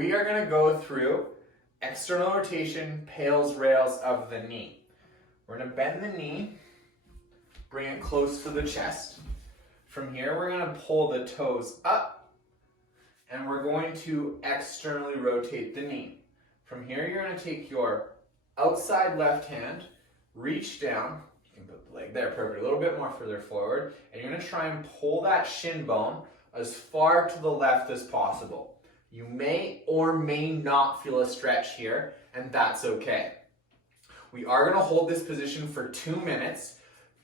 We are going to go through external rotation, Pails, rails of the knee. We're going to bend the knee, bring it close to the chest. From here, we're going to pull the toes up, and we're going to externally rotate the knee. From here, you're going to take your outside left hand, reach down, you can put the leg there, perfect, a little bit more further forward, and you're going to try and pull that shin bone as far to the left as possible. You may or may not feel a stretch here, and that's okay. We are going to hold this position for 2 minutes.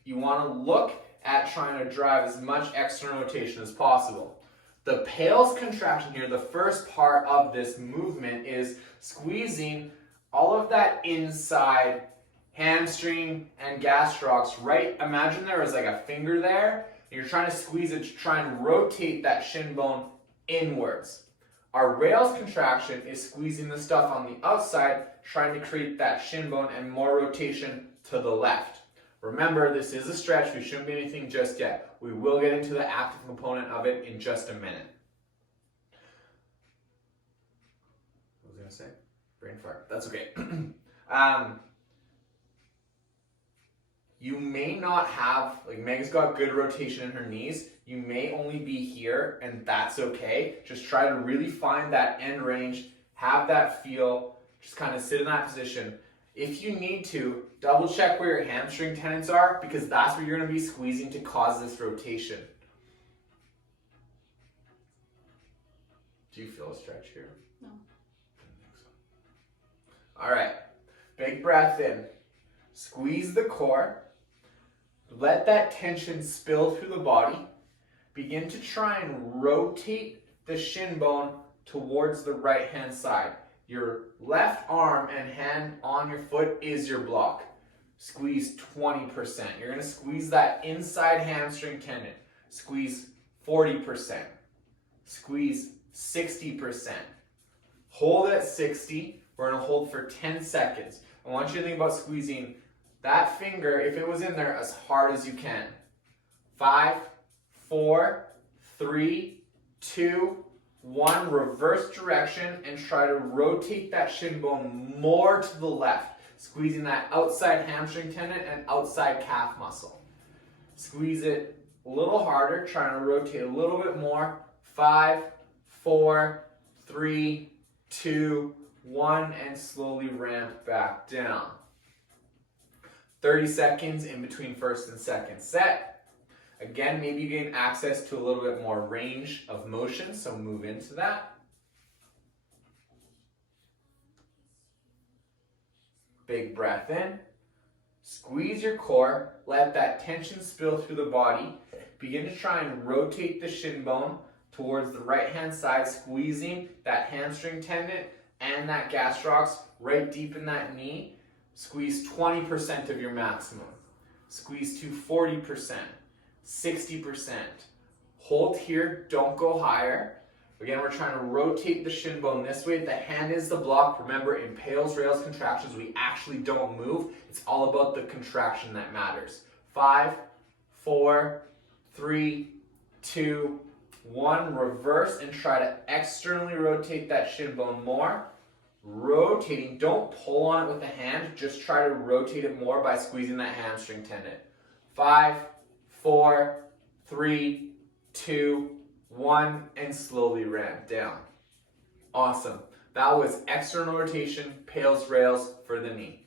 You want to look at trying to drive as much external rotation as possible. The Pails contraction here, the first part of this movement, is squeezing all of that inside hamstring and gastrocs, right? Imagine there was like a finger there, and you're trying to squeeze it to try and rotate that shin bone inwards. Our rails contraction is squeezing the stuff on the outside, trying to create that shin bone and more rotation to the left. Remember, this is a stretch. We shouldn't be anything just yet. We will get into the active component of it in just a minute. What was I going to say? Brain fart. That's okay. You may not have, like Meg's got good rotation in her knees. You may only be here, and that's okay. Just try to really find that end range, have that feel, just kind of sit in that position. If you need to, double check where your hamstring tendons are, because that's where you're going to be squeezing to cause this rotation. Do you feel a stretch here? No. I don't think so. All right, big breath in. Squeeze the core. Let that tension spill through the body. Begin to try and rotate the shin bone towards the right hand side. Your left arm and hand on your foot is your block. Squeeze 20%. You're going to squeeze that inside hamstring tendon. Squeeze 40%. Squeeze 60%. Hold at 60. We're going to hold for 10 seconds. I want you to think about squeezing that finger, if it was in there, as hard as you can. 5, 4, 3, 2, 1. Reverse direction and try to rotate that shin bone more to the left, squeezing that outside hamstring tendon and outside calf muscle. Squeeze it a little harder, trying to rotate a little bit more. 5, 4, 3, 2, 1, and slowly ramp back down. 30 seconds in between first and second set. Again, maybe you gain access to a little bit more range of motion, so move into that. Big breath in. Squeeze your core. Let that tension spill through the body. Begin to try and rotate the shin bone towards the right hand side, squeezing that hamstring tendon and that gastrocs right deep in that knee. Squeeze 20% of your maximum. Squeeze to 40%, 60%. Hold here, don't go higher. Again, we're trying to rotate the shin bone this way. The hand is the block. Remember, in Pails, rails, contractions, we actually don't move. It's all about the contraction that matters. 5, 4, 3, 2, 1. Reverse and try to externally rotate that shin bone more. Rotating, don't pull on it with the hand, just try to rotate it more by squeezing that hamstring tendon. 5, 4, 3, 2, 1, and slowly ramp down. Awesome. That was external rotation, Pails, rails for the knee.